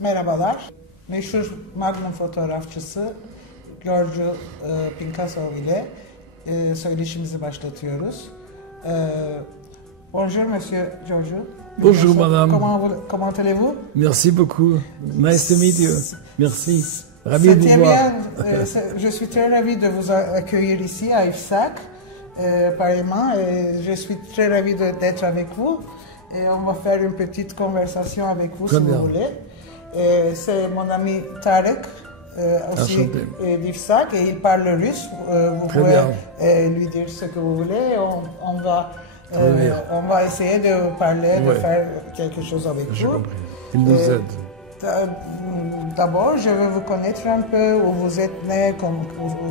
Merhabalar. Meşhur Magnum fotoğrafçısı Giorgio Picasso ile söyleşimizi başlatıyoruz. Bonjour Monsieur Giorgio. Bonjour Madame. Comment allez-vous? Merci beaucoup. Nice to meet you. Merci. Ravi de vous voir. Je suis très ravi de vous accueillir ici à IFSAC, pareillement. Je suis très ravi d'être avec vous. Et on va faire une petite conversation avec vous si vous voulez. C'est mon ami Tarek, aussi d'IFSAC, et il parle russe. Vous pouvez lui dire ce que vous voulez. On va essayer de parler, de faire quelque chose avec vous. Il nous aide. D'abord, je veux vous connaître un peu, où vous êtes né,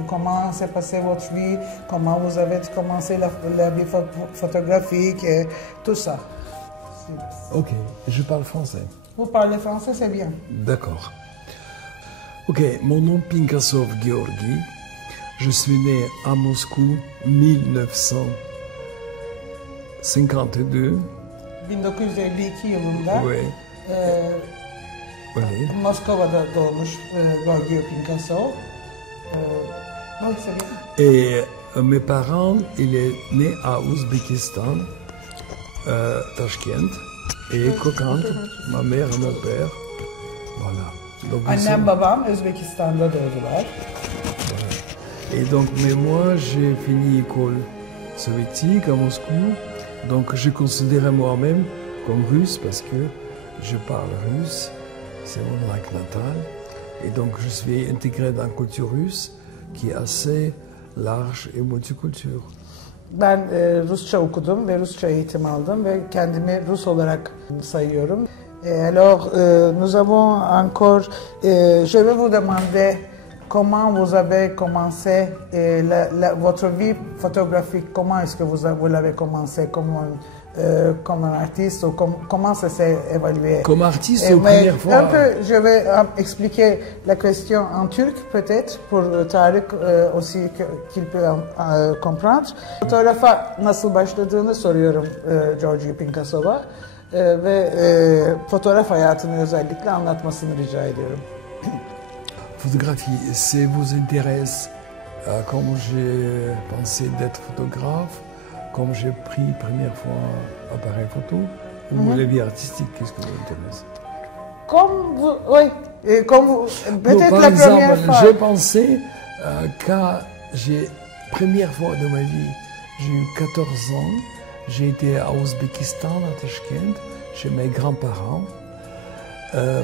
comment s'est passée votre vie, comment vous avez commencé la vie photographique, et tout ça. Ok, je parle français. Vous parlez français, c'est bien. D'accord. Ok, mon nom Pinkasov Georgi. Je suis né à Moscou 1952. 1952 yılında. Oui. Oui. Moskova'da doğmuş Georgi Picasso. Oui, c'est bien. Et mes parents, il est né à Ouzbékistan, Tashkent, et Kokand, ma mère et mon père. Voilà. Donc, Annem babam Özbekistan'da doğdular. Voilà. Et donc, mais moi, j'ai fini école soviétique à Moscou, donc je considérais moi-même comme russe parce que je parle russe, c'est mon langue natale, et donc je suis intégré dans la culture russe qui est assez large et multiculturelle. Ben Rusça okudum ve Rusça eğitim aldım ve kendimi Rus olarak sayıyorum. Alors, nous avons encore, je vais vous demander comment vous avez commencé votre vie photographique, comment est-ce que vous l'avez commencé comme un artiste, ou comment ça s'est évalué? Comme artiste, première fois. Un peu, je vais expliquer la question en turc peut-être pour Tarık aussi qu'il peut comprendre. Fotoğrafa nasıl başladığını soruyorum Giorgio Picassova ve fotoğraf hayatını özellikle anlatmasını rica ediyorum. Photographie, ça vous intéresse comment j'ai pensé d'être photographe, comme j'ai pris première fois appareil photo, ou la vie artistique, qu'est-ce qui vous intéresse? Comme vous, oui, peut-être la première fois. J'ai pensé quand première fois de ma vie, j'ai eu 14 ans, j'ai été à Ouzbékistan, à Tashkent, chez mes grands-parents,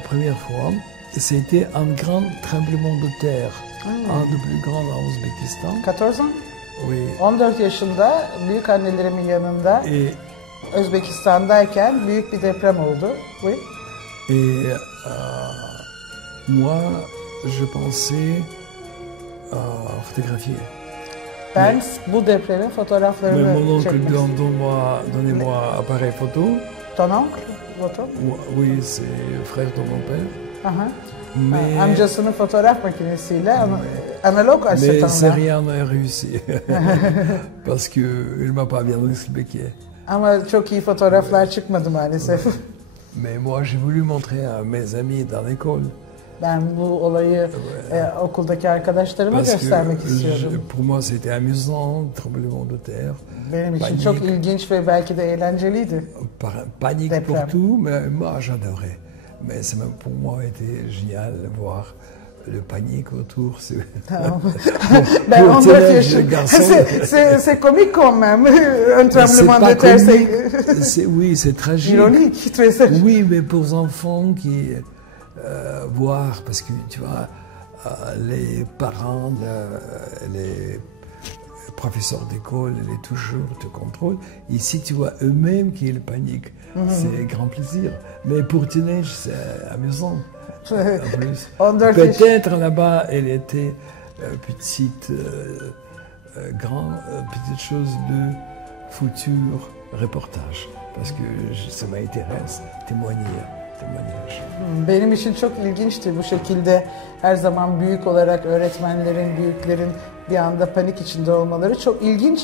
première fois. C'était un grand tremblement de terre, un des plus grands à Ouzbékistan. 14 ans? Oui. 14 yaşında büyük annelerimin yanında Özbekistan'dayken büyük bir deprem oldu. Oui. Et moi, je pensais photographier. Ben bu depremin fotoğraflarını çekmek istedim. Donnez-moi appareil photo. Ton oncle? Votre? Oui, c'est frère de mon père. Mais amcasının fotoğraf makinesiyle analog açıdan. Mais c'est rien réussi. Parce que il m'a pas bien expliqué. Ama çok iyi fotoğraflar çıkmadı maalesef. Mais moi j'ai voulu montrer à mes amis dans l'école. Ben bu olayı okuldaki arkadaşlarıma göstermek istiyordum. Pour moi c'était amusant, tremblement de terre. Benim için çok ilginç ve belki de eğlenceliydi. Panique pour tout, mais moi j'adorais. Mais pour moi était génial de voir le panique autour. Ben 14 yaşında. C'est comique quand même, un tremblement de terre. Oui, c'est tragique. Ironique, très tragique. Oui, mais pour les enfants qui voir, parce que tu vois, les parents, les professeurs d'école, les toujours te contrôlent. Ici, tu vois eux-mêmes qui le panique. C'est grand plaisir. Mais pour teenage, c'est amusant. Peut-être là-bas, elle était petite chose de futur reportage. Parce que ça m'intéresse, témoignage. Benim için çok ilginçti bu şekilde her zaman büyük olarak öğretmenlerin, büyüklerin bir anda panik içinde olmaları çok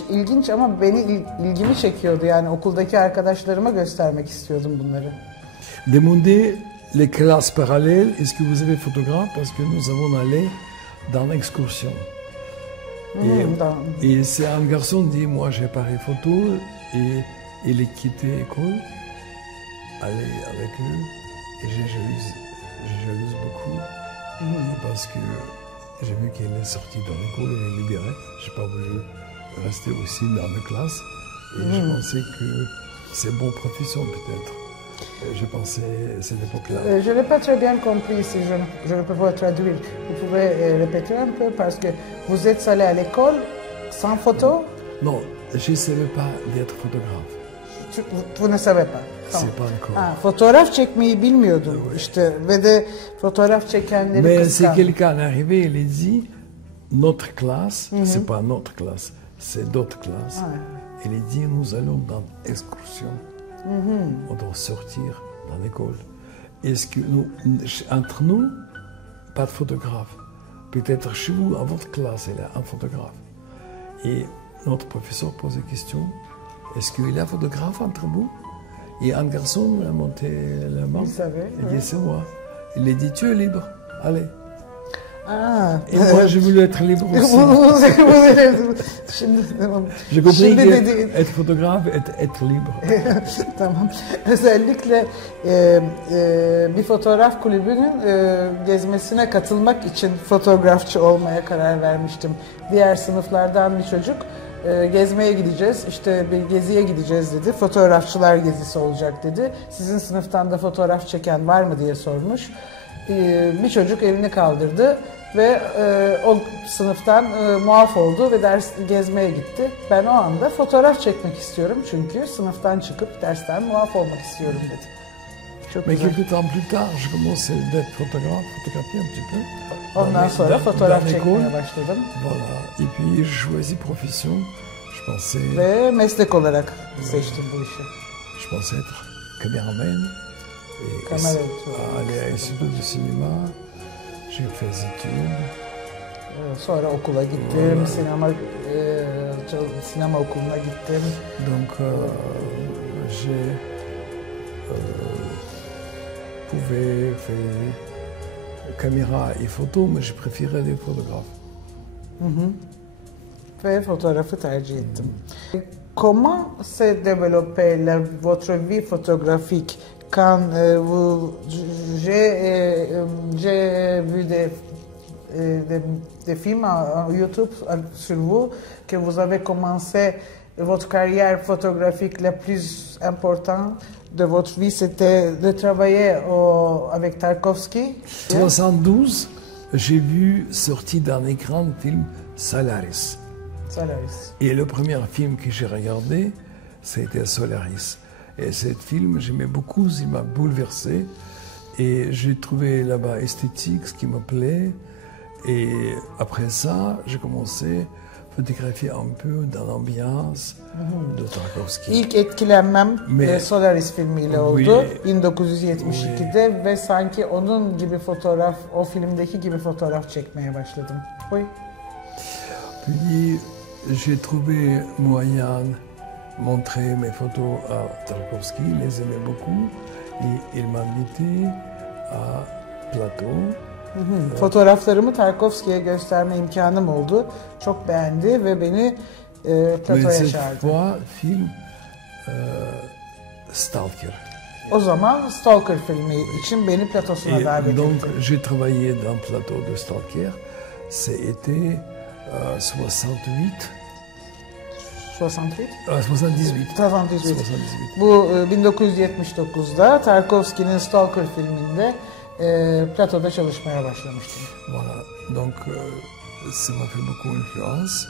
ilginç ama beni ilgimi çekiyordu. Yani okuldaki arkadaşlarıma göstermek istiyordum bunları. Demandez les classes parallèles, est-ce que vous avez photographe? Parce que nous avons allé dans l'excursion. Et c'est un garçon qui dit, moi j'ai appareil photo, et il est quitté l'école, aller avec eux, et j'ai jalouse beaucoup, parce que j'ai vu qu'il est sorti de l'école, il est libéré, j'ai pas voulu rester aussi dans la classe, et je pensais que c'est bon profession peut-être. Je pensais à cette époque-là. Je n'ai pas très bien compris si je ne peux pas traduire. Vous pouvez répéter un peu parce que vous êtes allé à l'école sans photo? Non, je ne savais pas d'être photographe. Vous ne savez pas? Tamam. C'est pas encore. Fotoğraf çekmeyi bilmiyordum işte ve de fotoğraf çekenleri Mais kıskandım. c'est quelqu'un arrivé, il a dit, notre classe, c'est pas notre classe, c'est d'autres classes. Il a dit, nous allons dans l'excursion. On doit sortir dans l'école. Est-ce que nous, entre nous, pas de photographe. Peut-être chez vous, à votre classe, il y a un photographe. Et notre professeur pose la question, est-ce qu'il y a un photographe entre vous? Et un garçon a monté la main. Il savait. Il dit, c'est moi. Il a dit, tu es libre, allez. Et moi, j'ai voulu être libre aussi. J'ai compris que être photographe, être libre. Tamam. Özellikle bir fotoğraf kulübünün gezmesine katılmak için fotoğrafçı olmaya karar vermiştim. Diğer sınıflardan bir çocuk gezmeye gideceğiz, işte bir geziye gideceğiz dedi. Fotoğrafçılar gezisi olacak dedi. Sizin sınıftan da fotoğraf çeken var mı diye sormuş. Bir çocuk elini kaldırdı ve o sınıftan muaf oldu ve ders gezmeye gitti. Ben o anda fotoğraf çekmek istiyorum çünkü sınıftan çıkıp dersten muaf olmak istiyorum dedi. Çok Mais güzel. quelques temps plus tard, je commençais d'être photographe, photographier un petit peu. Ondan sonra fotoğraf çekmeye başladım. Voilà. Et puis j'ai choisi profession. Je pensais. Ve meslek olarak seçtim bu işi. Je pensais être caméraman. Et aller à l'Institut du cinéma. J'ai fait des études. Sonra okula gittim, sinema okuluna gittim. Donc j'ai pouvais faire caméra et photo, mais je préférais des photographes. Ve fotoğrafı tercih ettim. Comment s'est développée votre vie photographique quand j'ai vu des films YouTube sur vous, que vous avez commencé votre carrière photographique la plus importante de votre vie, c'était de travailler avec Tarkovsky. 72, j'ai vu sortir d'un écran le film Solaris. Solaris. Et le premier film que j'ai regardé, c'était Solaris. Et ce film, j'aimais beaucoup, il m'a bouleversé. Et j'ai trouvé là-bas esthétique, ce qui me plaît. Et après ça, j'ai commencé à photographier un peu dans l'ambiance de Tarkovsky. İlk etkilenmem Solaris filmiyle oldu. 1972'de ve sanki onun gibi fotoğraf, o filmdeki gibi fotoğraf çekmeye başladım. Oui. Puis j'ai trouvé moyen de montrer mes photos à Tarkovsky, il les aimait beaucoup. Et il m'a invité à plateau. Fotoğraflarımı Tarkovski'ye gösterme imkanım oldu. Çok beğendi ve beni platoya çağırdı. Fois, film Stalker. O zaman Stalker filmi için beni platosuna davet etti. Donc j'ai travaillé dans le plateau de Stalker. C'était 68. 68? 78. Bu 1979'da Tarkovski'nin Stalker filminde platoda çalışmaya başlamıştım. Voilà. Donc ça m'a fait beaucoup influence.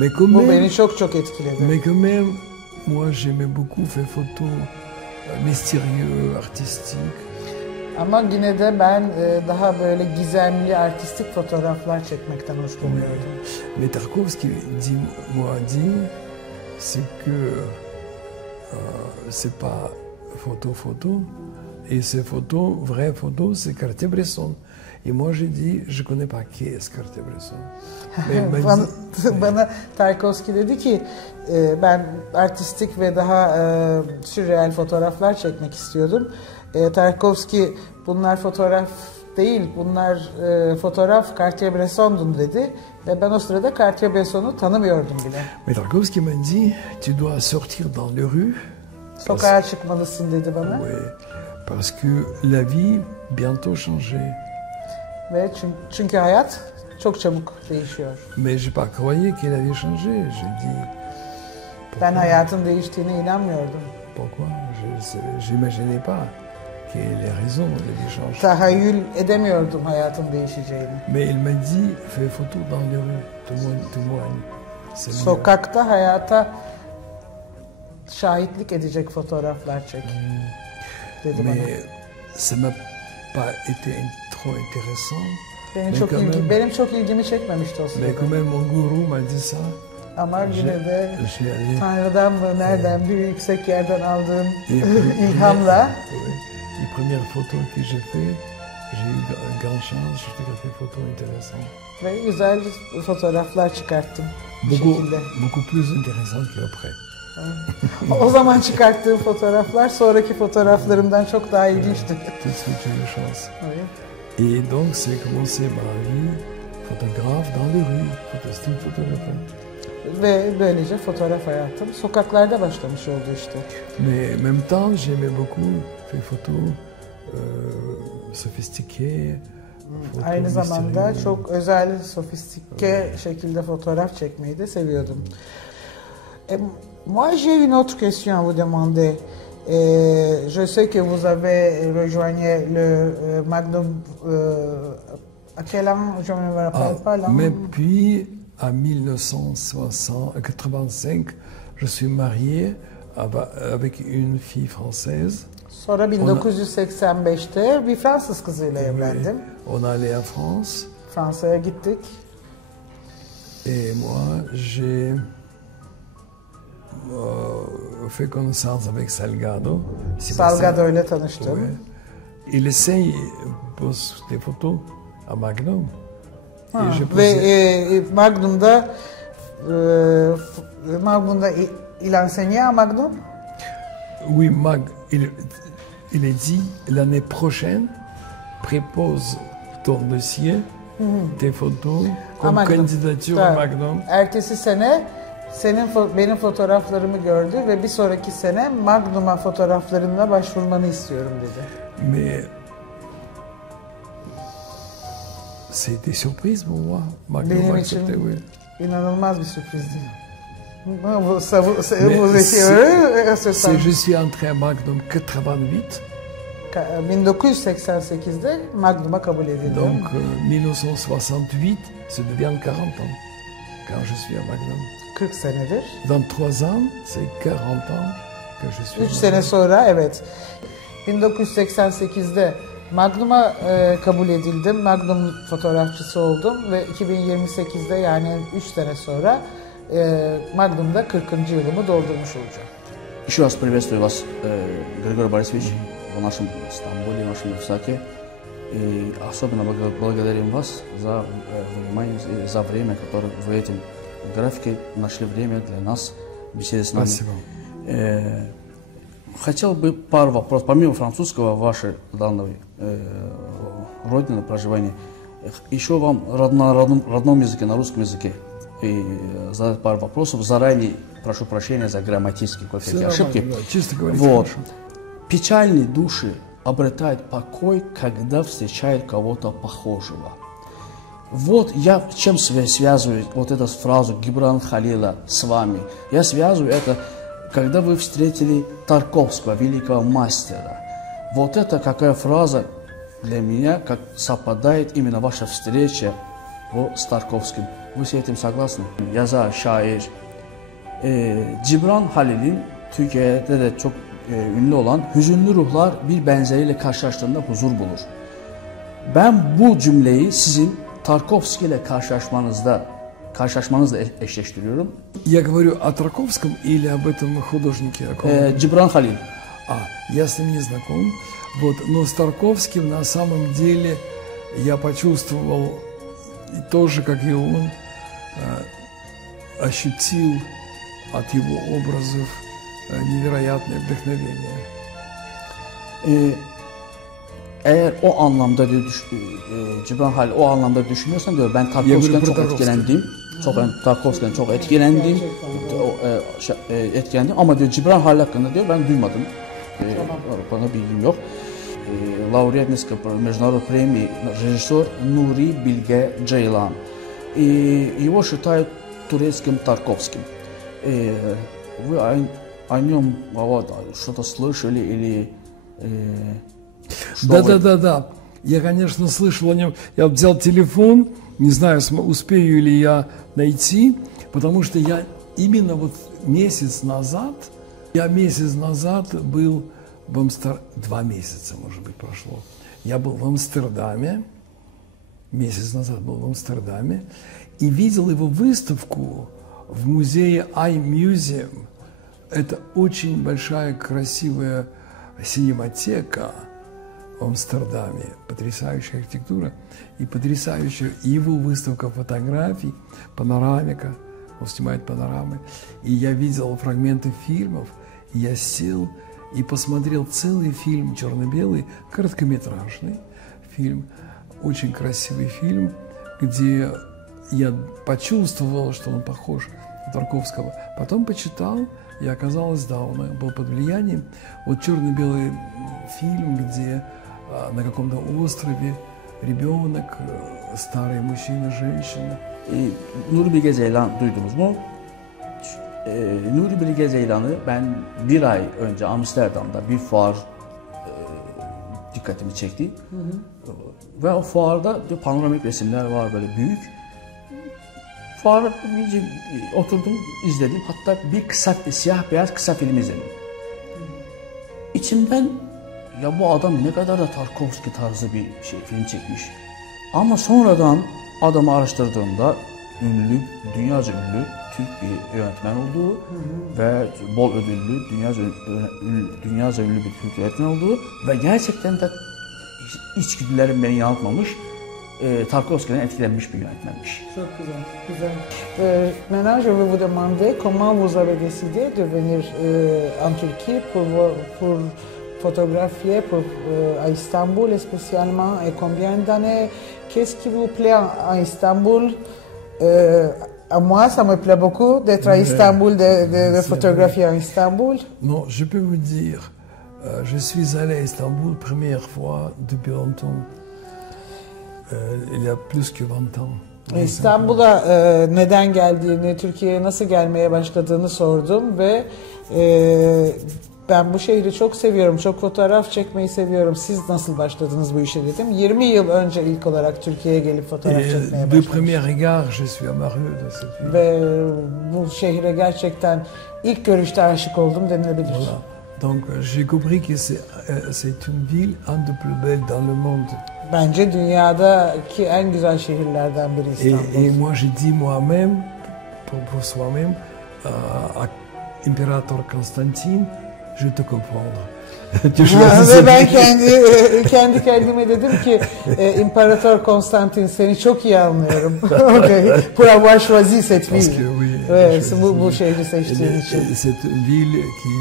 Mais quand Bu même, beni çok etkiledi. mais quand même, moi j'aimais beaucoup faire photos mystérieux, artistiques. Ama yine de ben daha böyle gizemli, artistik fotoğraflar çekmekten hoşlanıyordum. Mais Tarkovsky m'a dit, c'est que c'est pas photo, et ces photos, vraies photos, c'est Cartier-Bresson. Et moi j'ai dit, je connais pas qui est Cartier-Bresson. Bana Tarkovsky dedi ki, ben artistik ve daha sürreal fotoğraflar çekmek istiyordum. Tarkovski bunlar fotoğraf değil, bunlar fotoğraf, Cartier-Bresson'dun dedi. Ve ben o sırada Cartier-Bresson'u tanımıyordum bile. Mais Tarkovski m'a dit, tu dois sortir dans les rues. Sokağa çıkmalısın dedi bana. Oui, parce que la vie bientôt changé. Ve çünkü hayat çok çabuk değişiyor. Mais je pas croyé qu'il avait changé. J'ai dit. Ben hayatın değiştiğine inanmıyordum. Pourquoi? J'imaginais pas qu'il ait raison, il avait changé. Tahayyül edemiyordum hayatın değişeceğini. Mais il m'a dit, fais photo dans les rues, témoigne. C'est mieux. Sokakta hayata şahitlik edecek fotoğraflar çek. Dedi bana. Mais ça m'a pas été trop intéressant. Benim çok ilgimi çekmemişti o Mais sırada. quand même, mon gourou m'a dit ça. Ama yine de J'ai allé. Tanrı'dan mı, nereden, bir yüksek yerden aldığım ilhamla Les premières photos que j'ai fait, j'ai eu grande chance, j'ai fait des photos intéressantes. ve güzel fotoğraflar çıkarttım bir Beaucoup, şekilde. beaucoup plus intéressantes qu'après. O zaman çıkarttığım fotoğraflar sonraki fotoğraflarımdan çok daha ilginçti. Tout de suite, j'ai eu chance. Evet. Et donc, c'est commencé ma vie, photographe dans les rues, style photographe. Ve böylece fotoğraf hayatım sokaklarda başlamış oldu işte. Mais en même temps, j'aimais beaucoup faire photos sophistiquées. Aynı zamanda çok özel, sofistike şekilde fotoğraf çekmeyi de seviyordum. Moi, j'ai une autre question à vous demander. Je sais que vous avez rejoint le Magnum à quel an? Je ne me rappelle pas l'an. Mais puis, en 1985, je suis marié avec une fille française. Sonra 1985'te bir Fransız kızıyla evlendim. On allait en France. Fransa'ya gittik. Et moi, j'ai fait connaissance avec Salgado. Salgado ile tanıştım. Ouais. Il essaye pose des photos à Magnum. Ve Magnum'da il enseignait à Magnum. Oui, il a dit l'année prochaine, prépose ton dossier, tes photos, comme candidature à Magnum. Ertesi sene benim fotoğraflarımı gördü ve bir sonraki sene Magnum'a fotoğraflarımla başvurmanı istiyorum dedi. Mais c'était surprise pour moi. Magnum Benim için accepté, oui. inanılmaz bir sürprizdi. Je suis entré à Magnum 88. 1988'de Magnum'a kabul edildim. Donc 1968, ça devient 40 ans quand je suis à Magnum. 40 senedir. Dans 3 ans, c'est 40 ans que je suis à 3 Magnum. sene sonra evet. 1988'de Magnum'a kabul edildim. Magnum fotoğrafçısı oldum ve 2028'de yani 3 sene sonra Magnum'da 40. yılımı doldurmuş olacağım. Еще раз приветствую вас, Григорий Борисович, в нашем Стамбуле, в нашем Ифсаке. И особенно благодарим вас за внимание, за время, которое вы этим графике нашли время для нас беседы с нами. Спасибо. Хотел бы пару вопросов, помимо французского, вашей данной родины, проживания, еще вам на родном языке, на русском языке, и задать пару вопросов. Заранее прошу прощения за грамматические какие-то ошибки. Да, чисто говорить вот. хорошо. Печальные души обретают покой, когда встречают кого-то похожего. Вот я чем связываю вот эту фразу Гибран Халила с вами. Я связываю это, когда вы встретили Тарковского, великого мастера. Вот это какая фраза для меня, как совпадает именно ваша встреча с Tarkovskim. Вы с этим согласны? Yazar, şair. Cibran Halil'in Türkiye'de de çok ünlü olan hüzünlü ruhlar bir benzeriyle karşılaştığında huzur bulur. Ben bu cümleyi sizin Tarkovski ile karşılaşmanızla eşleştiriyorum. Я говорю о Тарковском или об этом художнике? Cibran Halil. Я с ним не знаком. Вот, но с Тарковским на самом деле я почувствовал, и тоже, как и он, ощутил от его образов невероятное вдохновение. eğer o anlamda diyor, Cibran Halil o anlamda düşünüyorsan diyor ben Tarkovski'den çok etkilendim. Tarkovski'den çok etkilendim. Etkilendim ama diyor Cibran Halil hakkında diyor ben duymadım. O konuda bilgim yok. Laureat международной премии режиссер Нури Билге Ceylan. Его считают турецким Тарковским. Вы о нем что-то слышали или... Да. Я, конечно, слышал о нем. Я взял телефон, не знаю, успею ли я найти, потому что я именно вот месяц назад был в Амстердаме, 2 месяца, может быть, прошло. Я был в Амстердаме, месяц назад был в Амстердаме, и видел его выставку в музее iMuseum. Это очень большая, красивая синематека в Амстердаме, потрясающая архитектура и потрясающая его выставка фотографий, панорамика, он снимает панорамы. И я видел фрагменты фильмов, и я сел и посмотрел целый фильм черно-белый, короткометражный фильм, очень красивый фильм, где я почувствовал, что он похож на Тарковского. Потом почитал, и оказалось, да, он был под влиянием. Вот черно-белый фильм, где на каком-то острове rебенок, старый mужчина, женщина. Nuri Bilge Ceylan duydunuz mu? Nuri Bilge Ceylan'ı ben 1 ay önce Amsterdam'da bir fuar dikkatimi çekti. Ve o fuarda panoramik resimler var böyle büyük. Fuarda iyice oturdum, izledim. Hatta bir siyah beyaz kısa film izledim. İçimden ya bu adam ne kadar da Tarkovski tarzı bir film çekmiş. Ama sonradan adamı araştırdığımda dünyaca ünlü Türk bir yönetmen olduğu ve bol ödüllü, dünyaca ünlü bir Türk yönetmen olduğu ve gerçekten de içgüdülerim beni yanıltmamış, Tarkovski'den etkilenmiş bir yönetmenmiş. Çok güzel. Maintenant, je vais vous demander comment vous avez décidé de venir en Turquie pour photographier à Istanbul spécialement et combien d'années? Qu'est-ce qui vous plaît en Istanbul? À moi, ça me plaît beaucoup d'être à Istanbul, de photographier en Istanbul. Non, je peux vous dire, je suis allé à Istanbul première fois depuis longtemps, il y a plus que 20 ans. İstanbul'a neden geldiğini, Türkiye'ye nasıl gelmeye başladığını sordum ve ben bu şehri çok seviyorum, çok fotoğraf çekmeyi seviyorum. Siz nasıl başladınız bu işe dedim. 20 yıl önce ilk olarak Türkiye'ye gelip fotoğraf çekmeye başladım. De premier regard, je suis amoureux de cette ville. Ve bu şehre gerçekten ilk görüşte aşık oldum denilebilir. Voilà. Donc j'ai compris que c'est une ville un des plus belles dans le monde. Bence dünyadaki en güzel şehirlerden biri İstanbul. Et moi j'ai dit moi-même, pour soi-même, à Impérator Constantine, je te comprends. Ve ben kendi kendime dedim ki İmparator Konstantin seni çok iyi anlıyorum. Okay. Pour avoir choisi cette ville. Evet, bu şehri seçtiğin için. C'est une ville qui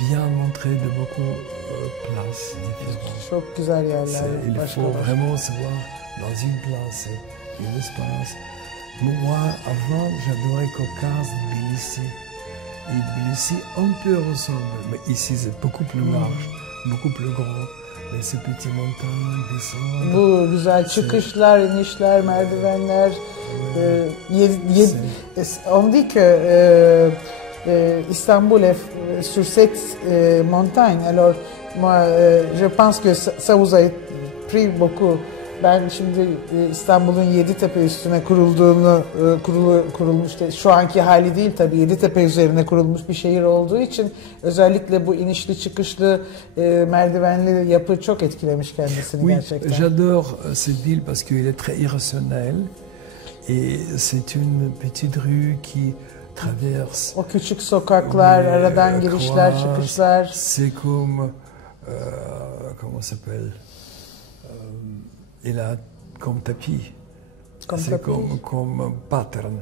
bien montrée de beaucoup places différentes. Çok güzel yerler. Il faut vraiment savoir dans une place, un espace. Moi, avant, j'adorais Caucase, Tbilissi. Et Tbilissi un peu ressemble, mais ici c'est beaucoup plus large, beaucoup plus grand. Mais ces petites montagnes, descendre. Bu güzel çıkışlar, inişler, merdivenler. On dit que Istanbul est sur cette montagne. Alors moi, je pense que ça vous a pris beaucoup. Ben şimdi İstanbul'un Yeditepe üstüne kurulmuş, şu anki hali değil tabii, Yeditepe üzerine kurulmuş bir şehir olduğu için özellikle bu inişli çıkışlı merdivenli yapı çok etkilemiş kendisini gerçekten. J'adore cette ville parce qu'elle est très irrationnelle et c'est une petite rue qui traverse. O küçük sokaklar, aradan girişler, çıkışlar. C'est comme comment ça s'appelle? Il a comme tapis. C'est comme pattern.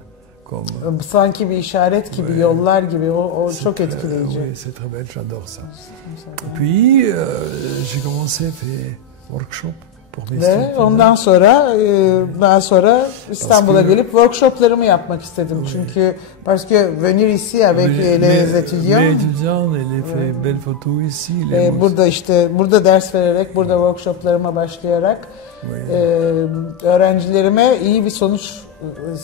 Sanki bir işaret gibi, yollar gibi. O çok etkileyici. Oui, c'est très belle, j'adore ça. Puis j'ai commencé à faire workshop pour mes Ve students. ondan sonra daha sonra İstanbul'a gelip workshoplarımı yapmak istedim. Çünkü parce que venir ici avec les étudiants. Mes étudiants, ils fait belles photos ici. Les Burada işte burada ders vererek, burada workshoplarıma başlayarak Oui. öğrencilerime iyi bir sonuç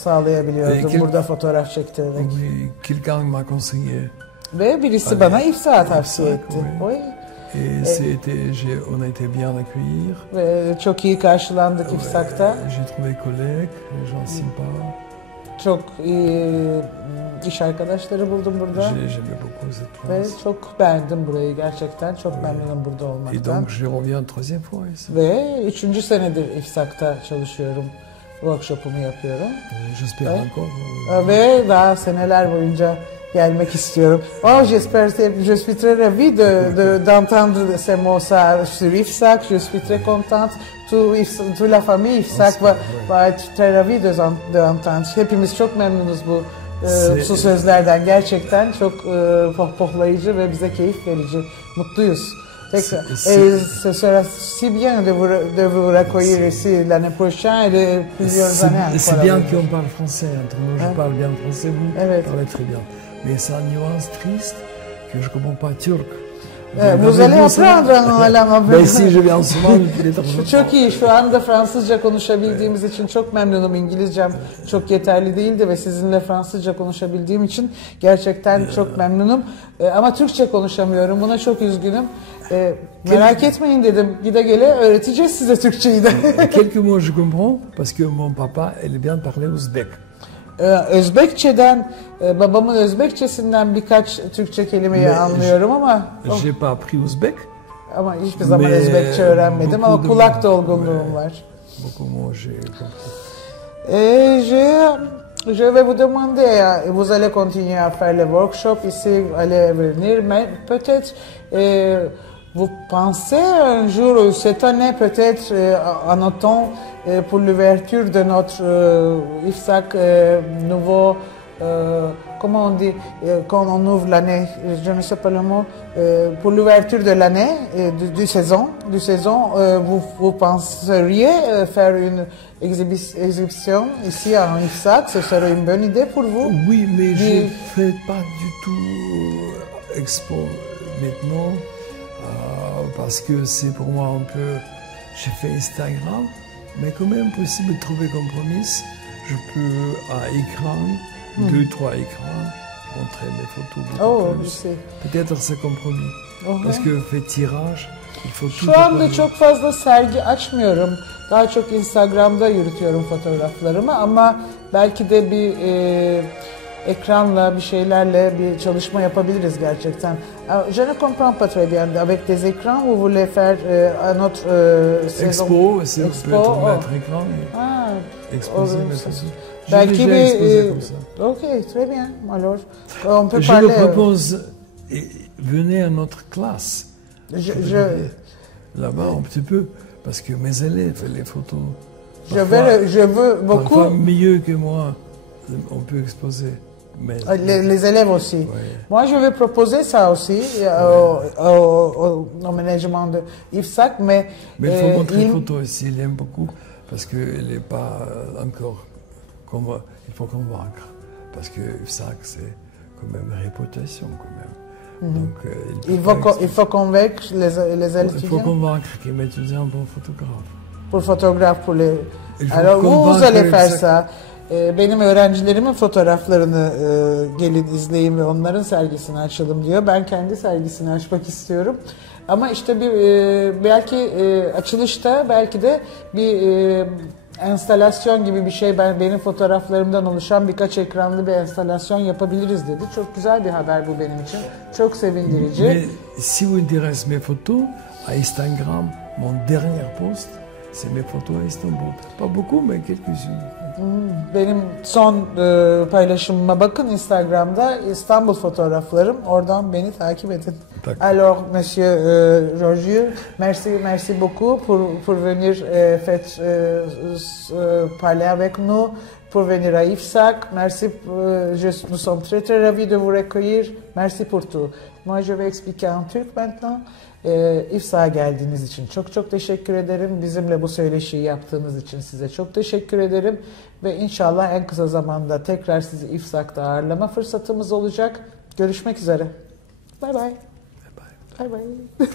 sağlayabiliyordum Peki. burada fotoğraf çektirerek. Oui, quelqu'un m'a conseillé. Ve birisi bana ifsa tavsiye İfsak, etti. oui. Oy. Et on a été bien accueillis. Ve çok iyi karşılandık İfsak'ta. J'ai trouvé collègues, des gens sympas. Çok iyi iş arkadaşları buldum burada. J'aimais beaucoup cette Ve place. çok beğendim burayı gerçekten. Çok memnunum burada Et olmaktan. donc je reviens une troisième fois ici. Ve 3. senedir İfsak'ta çalışıyorum. Workshopumu yapıyorum. J'espère Ouais. encore. Ve daha seneler boyunca gelmek istiyorum. Oh, je suis très ravie d'entendre ces mots sur İfsak. Je suis très contente. Toute la famille İfsak va être très ravie d'entendre. Hepimiz çok memnunuz bu sözlerden. Gerçekten çok pohpohlayıcı ve bize keyif verici. Mutluyuz. Ce sera si bien de vous recueillir ici l'année prochaine et de plusieurs années. C'est bien qu'on parle français entre nous. Je parle bien français, vous Evet. parlez très bien. Mais c'est une nuance triste que je ne comprends pas turc. Vous allez apprendre en langue. Ben si je viens souvent, Çok iyi. Şu anda Fransızca konuşabildiğimiz için çok memnunum. İngilizcem çok yeterli değildi ve sizinle Fransızca konuşabildiğim için gerçekten çok memnunum. Ama Türkçe konuşamıyorum. Buna çok üzgünüm. Merak etmeyin dedim. Gide gele öğreteceğiz size Türkçeyi de. Quelques mots je comprends parce que mon papa aime bien parler ouzbek. Özbekçeden, babamın Özbekçesinden birkaç Türkçe kelimeyi anlıyorum ama J'ai pas appris ouzbek. ama hiçbir zaman Mais Özbekçe öğrenmedim ama beaucoup de kulak mots. dolgunluğum var. Beaucoup de mots j'ai compris. Je vais vous demander, vous allez continuer à faire les workshops ici, allez venir, mais peut-être vous pensez un jour, cette année peut-être, en automne, pour l'ouverture de notre IFSAC nouveau, comment on dit, quand on ouvre l'année, je ne sais pas le mot, pour l'ouverture de l'année, du saison, vous penseriez faire une exhibition ici à IFSAC, ce serait une bonne idée pour vous? Oui, mais je ne fais pas du tout expo maintenant parce que c'est pour moi un peu... J'ai fait Instagram, mais quand même possible de trouver compromis. Je peux à écran, 2-3 écrans, montrer mes photos beaucoup plus. Peut-être c'est compromis. Parce que fait tirage, il faut tout... Şu anda çok fazla sergi açmıyorum. Daha çok Instagram'da yürütüyorum fotoğraflarımı ama belki de bir ekranla, bir şeylerle bir çalışma yapabiliriz gerçekten. Je ne comprends pas très bien. Avec des écrans, vous voulez faire un autre saison? Expo, c'est peut-être mettre écran. Exposer mes photos. Belki exposé comme ça. Ok, très bien. Alors, on peut Je parler. vous propose, venez à notre classe. Là-bas un petit peu, parce que mes élèves, les photos. Je veux beaucoup. Parfois mieux que moi, on peut exposer. Mais, les élèves aussi. Ouais. Moi, je vais proposer ça aussi au management de IFSAC, mais il faut montrer les photos ici, il aime beaucoup, parce qu'elle n'est pas encore... il faut convaincre, parce que IFSAC, c'est quand même une réputation, quand même. Donc, il faut convaincre les étudiants. Il faut convaincre que mes étudiants sont photographes. Pour photographe, pour les... Alors, vous allez faire ça. Benim öğrencilerimin fotoğraflarını gelin izleyin ve onların sergisini açalım diyor. Ben kendi sergisini açmak istiyorum. Ama işte belki açılışta belki de bir enstalasyon gibi bir şey, benim fotoğraflarımdan oluşan birkaç ekranlı bir enstalasyon yapabiliriz dedi. Çok güzel bir haber bu benim için. Çok sevindirici. Mais si vous intéressez mes photos, à Instagram, mon dernier post, c'est mes photos à Istanbul. Pas beaucoup, mais quelques-unes. Benim son paylaşımıma bakın Instagram'da, İstanbul fotoğraflarım. Oradan beni takip edin. Alors, Monsieur Rogier, merci beaucoup pour venir parler avec nous, pour venir à IFSAC. Merci, nous sommes très ravis de vous recueillir. Merci pour tout. Moi, je vais expliquer en turc maintenant. İFSA'ya geldiğiniz için çok çok teşekkür ederim. Bizimle bu söyleşiyi yaptığınız için size çok teşekkür ederim. Ve inşallah en kısa zamanda tekrar sizi İFSA'da ağırlama fırsatımız olacak. Görüşmek üzere. Bye bye. Bye bye. Bye bye.